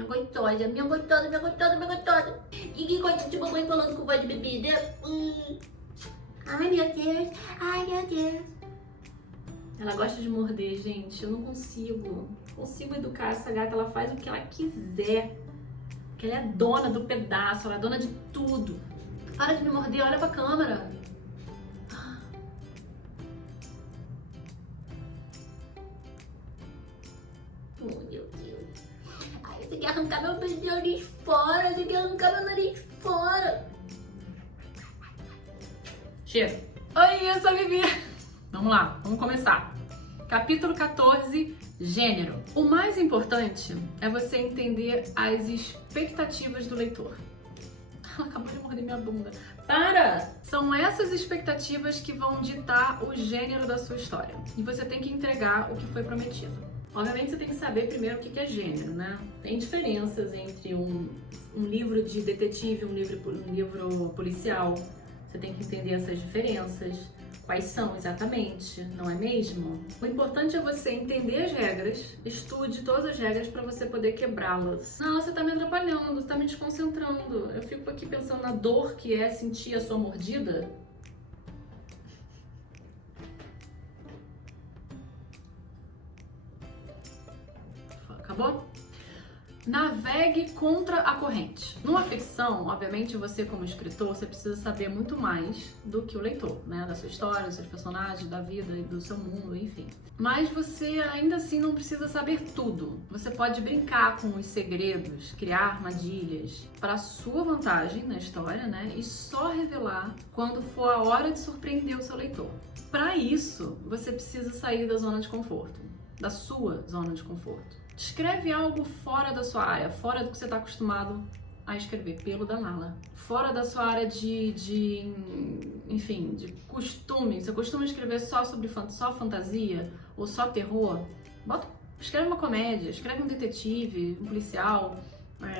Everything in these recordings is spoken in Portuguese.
Minha gostosa, minha gostosa, minha gostosa, minha gostosa. Ninguém gosta de mamãe falando com voz de bebê, né? Ai, meu Deus. Ai, meu Deus. Ela gosta de morder, gente. Eu não consigo. Consigo educar essa gata. Ela faz o que ela quiser. Porque ela é dona do pedaço. Ela é dona de tudo. Para de me morder. Olha pra câmera. Oh, meu Deus. Ai, você quer arrancar meu nariz fora. Você quer arrancar meu nariz fora. Chega. Oi, eu sou a Vivi. Vamos lá, vamos começar. Capítulo 14, gênero. O mais importante é você entender as expectativas do leitor. Ela acabou de morder minha bunda. Para! São essas expectativas que vão ditar o gênero da sua história. E você tem que entregar o que foi prometido. Obviamente você tem que saber primeiro o que é gênero, né? Tem diferenças entre um livro de detetive e um livro policial. Você tem que entender essas diferenças. Quais são exatamente, não é mesmo? O importante é você entender as regras, estude todas as regras para você poder quebrá-las. Não, você tá me atrapalhando, você tá me desconcentrando. Eu fico aqui pensando na dor que é sentir a sua mordida. Acabou? Navegue contra a corrente. Numa ficção, obviamente, você como escritor, você precisa saber muito mais do que o leitor, né? Da sua história, dos seus personagens, da vida e do seu mundo, enfim. Mas você ainda assim não precisa saber tudo. Você pode brincar com os segredos, criar armadilhas para sua vantagem na história, né? E só revelar quando for a hora de surpreender o seu leitor. Para isso, você precisa sair da zona de conforto, da sua zona de conforto. Escreve algo fora da sua área, fora do que você está acostumado a escrever, pelo da mala. Fora da sua área enfim, de costume. Você costuma escrever só sobre só fantasia ou só terror? Escreve uma comédia, escreve um detetive, um policial,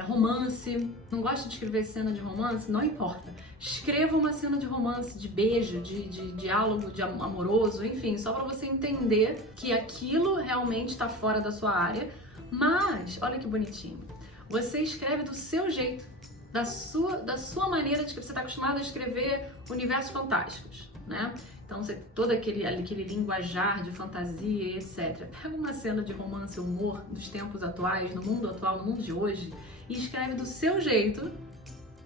romance. Não gosta de escrever cena de romance? Não importa. Escreva uma cena de romance, de beijo, de diálogo, de amoroso, enfim, só para você entender que aquilo realmente está fora da sua área. Mas, olha que bonitinho, você escreve do seu jeito, da sua maneira de escrever. Você está acostumado a escrever universos fantásticos, né? Então, todo aquele linguajar de fantasia, etc. Pega uma cena de romance, humor dos tempos atuais, no mundo atual, no mundo de hoje, e escreve do seu jeito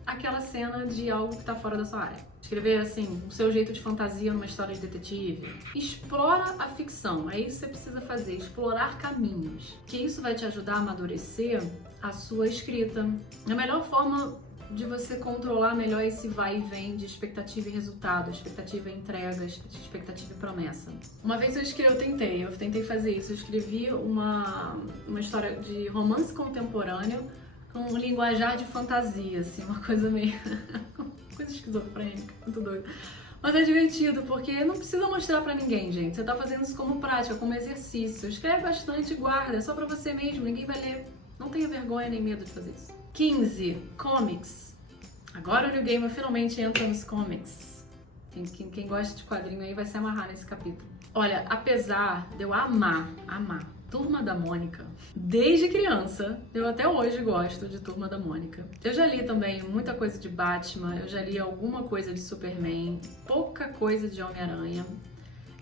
aquela cena de algo que está fora da sua área. Escrever, assim, o seu jeito de fantasia numa história de detetive. Explora a ficção, é isso que você precisa fazer, explorar caminhos. Que isso vai te ajudar a amadurecer a sua escrita. A melhor forma de você controlar melhor esse vai e vem de expectativa e resultado, expectativa e entrega, expectativa e promessa. Uma vez eu tentei fazer isso, eu escrevi uma história de romance contemporâneo com um linguajar de fantasia, assim, uma coisa meio... coisa esquizofrênica, muito doido. Mas é divertido, porque não precisa mostrar pra ninguém, gente. Você tá fazendo isso como prática, como exercício. Escreve bastante e guarda, é só pra você mesmo, ninguém vai ler. Não tenha vergonha nem medo de fazer isso. 15. Comics. Agora o New Gamer finalmente entra nos comics. Quem gosta de quadrinho aí vai se amarrar nesse capítulo. Olha, apesar de eu amar Turma da Mônica, desde criança, eu até hoje gosto de Turma da Mônica. Eu já li também muita coisa de Batman, eu já li alguma coisa de Superman, pouca coisa de Homem-Aranha.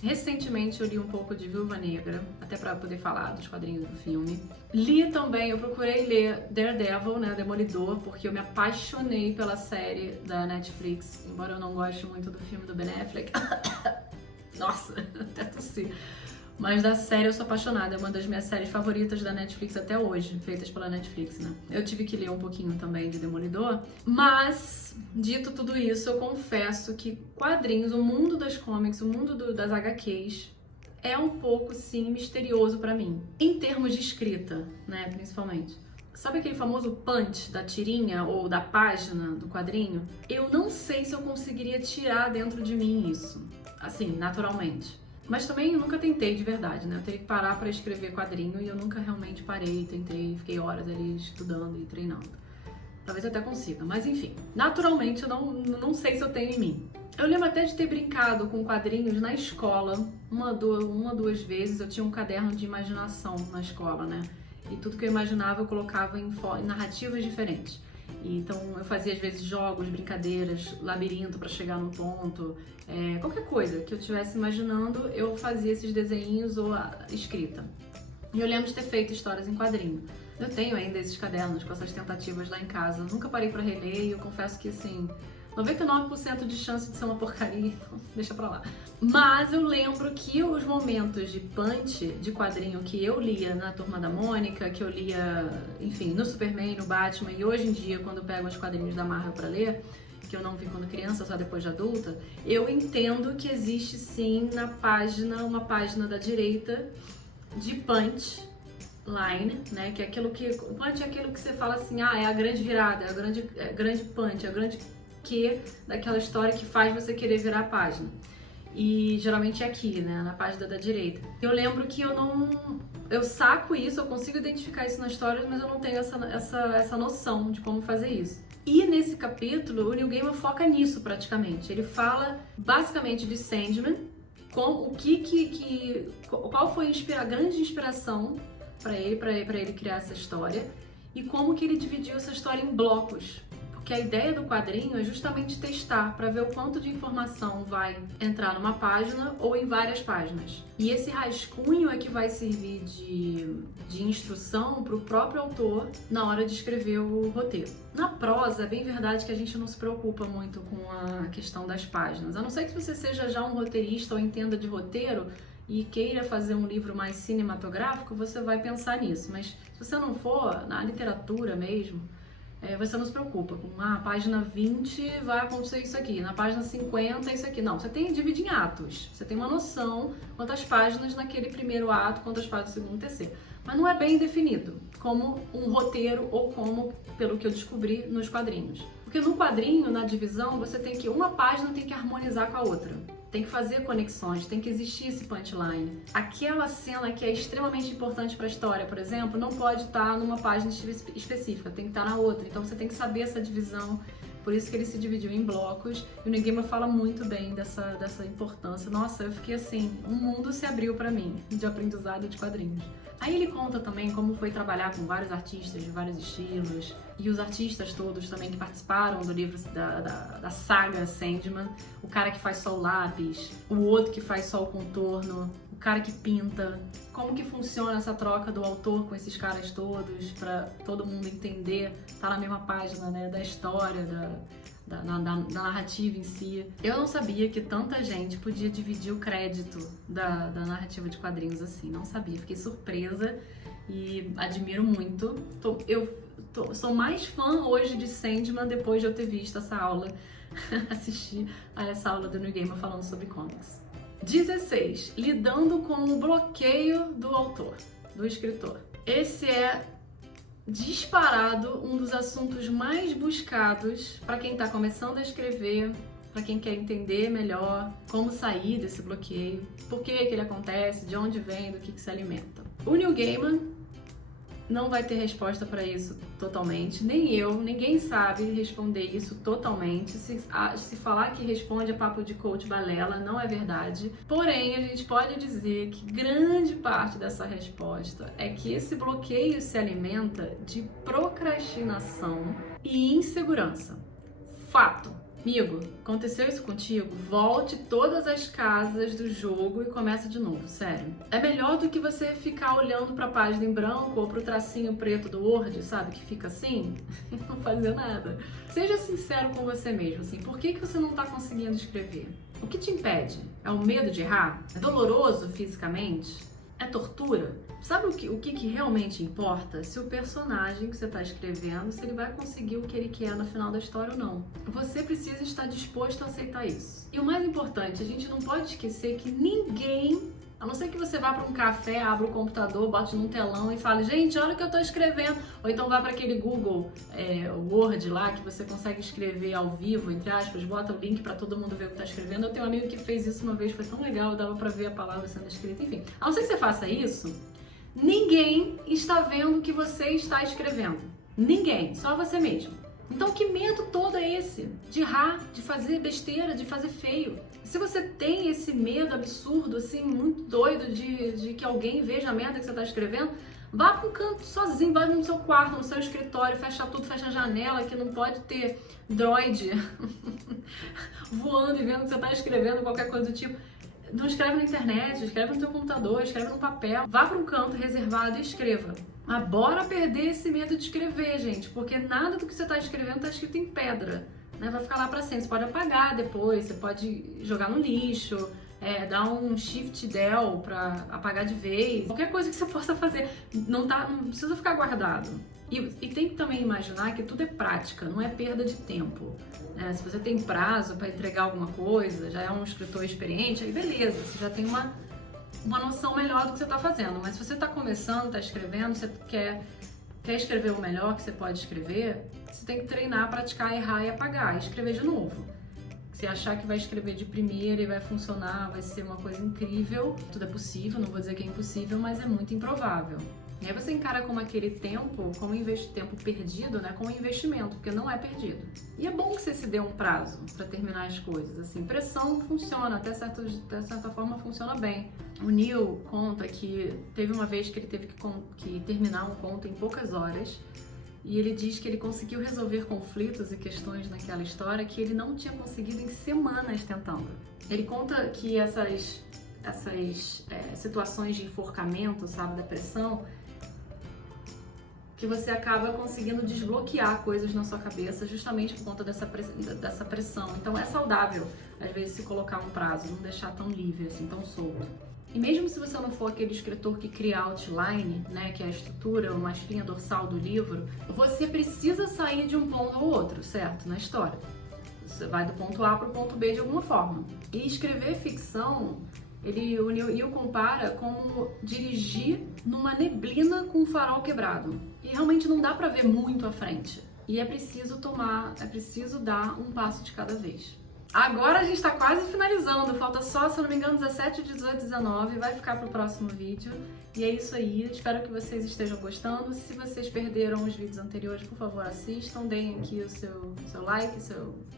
Recentemente eu li um pouco de Viúva Negra, até para poder falar dos quadrinhos do filme. Li também, eu procurei ler Daredevil, né, Demolidor, porque eu me apaixonei pela série da Netflix, embora eu não goste muito do filme do Ben Affleck. Nossa, até tossi. Mas da série eu sou apaixonada, é uma das minhas séries favoritas da Netflix até hoje, feitas pela Netflix, né? Eu tive que ler um pouquinho também de Demolidor, mas, dito tudo isso, eu confesso que quadrinhos, o mundo das comics, o mundo das HQs, é um pouco, sim, misterioso pra mim. Em termos de escrita, né, principalmente. Sabe aquele famoso punch da tirinha ou da página do quadrinho? Eu não sei se eu conseguiria tirar dentro de mim isso, assim, naturalmente. Mas também eu nunca tentei de verdade, né? Eu teria que parar pra escrever quadrinho e eu nunca realmente parei, tentei, fiquei horas ali estudando e treinando. Talvez eu até consiga, mas enfim. Naturalmente eu não sei se eu tenho em mim. Eu lembro até de ter brincado com quadrinhos na escola, uma, duas vezes. Eu tinha um caderno de imaginação na escola, né? e tudo que eu imaginava eu colocava em narrativas diferentes. Então eu fazia às vezes jogos, brincadeiras, labirinto para chegar no ponto, qualquer coisa que eu estivesse imaginando, eu fazia esses desenhos ou a escrita. E eu lembro de ter feito histórias em quadrinho. Eu tenho ainda esses cadernos com essas tentativas lá em casa. Eu nunca parei pra reler e eu confesso que, assim, 99% de chance de ser uma porcaria, então deixa pra lá. Mas eu lembro que os momentos de punch de quadrinho que eu lia na Turma da Mônica, que eu lia, enfim, no Superman, no Batman, e hoje em dia, quando eu pego os quadrinhos da Marvel pra ler, que eu não vi quando criança, só depois de adulta, eu entendo que existe sim na página, uma página da direita de punch line, né, que é aquilo que o punch é aquilo que você fala assim, é a grande virada, é a grande punch, é a grande que daquela história que faz você querer virar a página. E geralmente é aqui, né, na página da direita. Eu lembro que eu saco isso, eu consigo identificar isso nas histórias, mas eu não tenho essa noção de como fazer isso. E nesse capítulo, o Neil Gaiman foca nisso praticamente. Ele fala basicamente de Sandman, com qual foi a grande inspiração para ele criar essa história e como que ele dividiu essa história em blocos. Porque a ideia do quadrinho é justamente testar para ver o quanto de informação vai entrar numa página ou em várias páginas. E esse rascunho é que vai servir de instrução para o próprio autor na hora de escrever o roteiro. Na prosa, é bem verdade que a gente não se preocupa muito com a questão das páginas. A não ser que você seja já um roteirista ou entenda de roteiro e queira fazer um livro mais cinematográfico, você vai pensar nisso. Mas se você não for, na literatura mesmo, você não se preocupa com página 20 vai acontecer isso aqui, na página 50 isso aqui. Não, você tem que dividir em atos. Você tem uma noção quantas páginas naquele primeiro ato, quantas páginas no segundo e terceiro. Mas não é bem definido como um roteiro ou como, pelo que eu descobri, nos quadrinhos. Porque no quadrinho, na divisão, você tem que, uma página tem que harmonizar com a outra. Tem que fazer conexões, tem que existir esse punchline. Aquela cena que é extremamente importante para a história, por exemplo, não pode estar numa página específica, tem que estar na outra. Então você tem que saber essa divisão, por isso que ele se dividiu em blocos. E o Neil Gaiman fala muito bem dessa importância. Nossa, eu fiquei assim, um mundo se abriu para mim de aprendizado de quadrinhos. Aí ele conta também como foi trabalhar com vários artistas de vários estilos e os artistas todos também que participaram do livro da saga Sandman, o cara que faz só o lápis, o outro que faz só o contorno, o cara que pinta, como que funciona essa troca do autor com esses caras todos para todo mundo entender, tá na mesma página, né, da história, da narrativa em si. Eu não sabia que tanta gente podia dividir o crédito da narrativa de quadrinhos assim, não sabia, fiquei surpresa e admiro muito. Sou mais fã hoje de Sandman depois de eu ter visto essa aula, assistir a essa aula do Neil Gaiman falando sobre comics. 16. Lidando com o bloqueio do autor, do escritor. Esse é disparado um dos assuntos mais buscados para quem está começando a escrever, para quem quer entender melhor como sair desse bloqueio, por que ele acontece, de onde vem, do que se alimenta. O Neil Gaiman não vai ter resposta para isso totalmente, nem eu, ninguém sabe responder isso totalmente. Se falar que responde é papo de coach balela, não é verdade. Porém, a gente pode dizer que grande parte dessa resposta é que esse bloqueio se alimenta de procrastinação e insegurança. Fato. Amigo, aconteceu isso contigo? Volte todas as casas do jogo e comece de novo, sério. É melhor do que você ficar olhando pra página em branco ou pro tracinho preto do Word, sabe? Que fica assim, e não fazer nada. Seja sincero com você mesmo, assim, por que você não tá conseguindo escrever? O que te impede? É o medo de errar? É doloroso fisicamente? É tortura? Sabe o que realmente importa? Se o personagem que você está escrevendo, se ele vai conseguir o que ele quer no final da história ou não. Você precisa estar disposto a aceitar isso. E o mais importante, a gente não pode esquecer que ninguém, a não ser que você vá para um café, abra o computador, bote num telão e fale, gente, olha o que eu estou escrevendo. Ou então vá para aquele Google Word lá, que você consegue escrever ao vivo, entre aspas, bota o link para todo mundo ver o que está escrevendo. Eu tenho um amigo que fez isso uma vez, foi tão legal, dava para ver a palavra sendo escrita, enfim. A não ser que você faça isso, ninguém está vendo o que você está escrevendo. Ninguém, só você mesmo. Então que medo todo é esse? De errar, de fazer besteira, de fazer feio. Se você tem esse medo absurdo, assim, muito doido de que alguém veja a merda que você está escrevendo, Vá para um canto sozinho, vai no seu quarto, no seu escritório, fecha tudo, fecha a janela, que não pode ter droid voando e vendo que você está escrevendo qualquer coisa do tipo. Não escreve na internet, escreve no seu computador, escreve no papel. Vá para um canto reservado e escreva. Mas bora perder esse medo de escrever, gente, porque nada do que você está escrevendo está escrito em pedra, né? Vai ficar lá para sempre. Você pode apagar depois, você pode jogar no lixo, dar um shift del para apagar de vez. Qualquer coisa que você possa fazer, não precisa ficar guardado. E tem que também imaginar que tudo é prática, não é perda de tempo. Se você tem prazo para entregar alguma coisa, já é um escritor experiente, aí beleza, você já tem uma noção melhor do que você está fazendo. Mas se você está começando, está escrevendo, você quer escrever o melhor que você pode escrever, você tem que treinar, praticar, errar e apagar, e escrever de novo. Se achar que vai escrever de primeira e vai funcionar, vai ser uma coisa incrível, tudo é possível, não vou dizer que é impossível, mas é muito improvável. E aí você encara como aquele tempo, tempo perdido, né, como investimento, porque não é perdido. E é bom que você se dê um prazo para terminar as coisas, assim, pressão funciona, até certa forma funciona bem. O Neil conta que teve uma vez que ele teve que terminar um conto em poucas horas, e ele diz que ele conseguiu resolver conflitos e questões naquela história que ele não tinha conseguido em semanas tentando. Ele conta que essas situações de enforcamento, sabe, da pressão, que você acaba conseguindo desbloquear coisas na sua cabeça justamente por conta dessa pressão. Então é saudável, às vezes, se colocar um prazo, não deixar tão livre, assim, tão solto. E mesmo se você não for aquele escritor que cria outline, né, que é a estrutura, uma espinha dorsal do livro, você precisa sair de um ponto ao outro, certo? Na história. Você vai do ponto A para o ponto B de alguma forma. E escrever ficção, o Neil compara como dirigir numa neblina com um farol quebrado. E realmente não dá para ver muito à frente. E é preciso dar um passo de cada vez. Agora a gente está quase finalizando, falta só, se eu não me engano, 17, 18, 19, vai ficar para o próximo vídeo. E é isso aí, espero que vocês estejam gostando. Se vocês perderam os vídeos anteriores, por favor, assistam, deem aqui o seu like,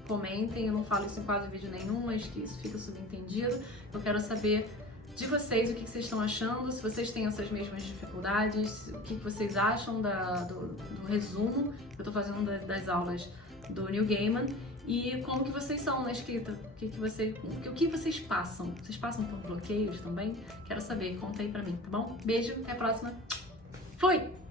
comentem. Eu não falo isso em quase vídeo nenhum, mas que isso fica subentendido. Eu quero saber de vocês o que vocês estão achando, se vocês têm essas mesmas dificuldades, o que vocês acham do resumo que eu estou fazendo das aulas do Neil Gaiman. E como que vocês são na escrita? O que vocês passam? Vocês passam por bloqueios também? Quero saber, conta aí pra mim, tá bom? Beijo, até a próxima. Fui!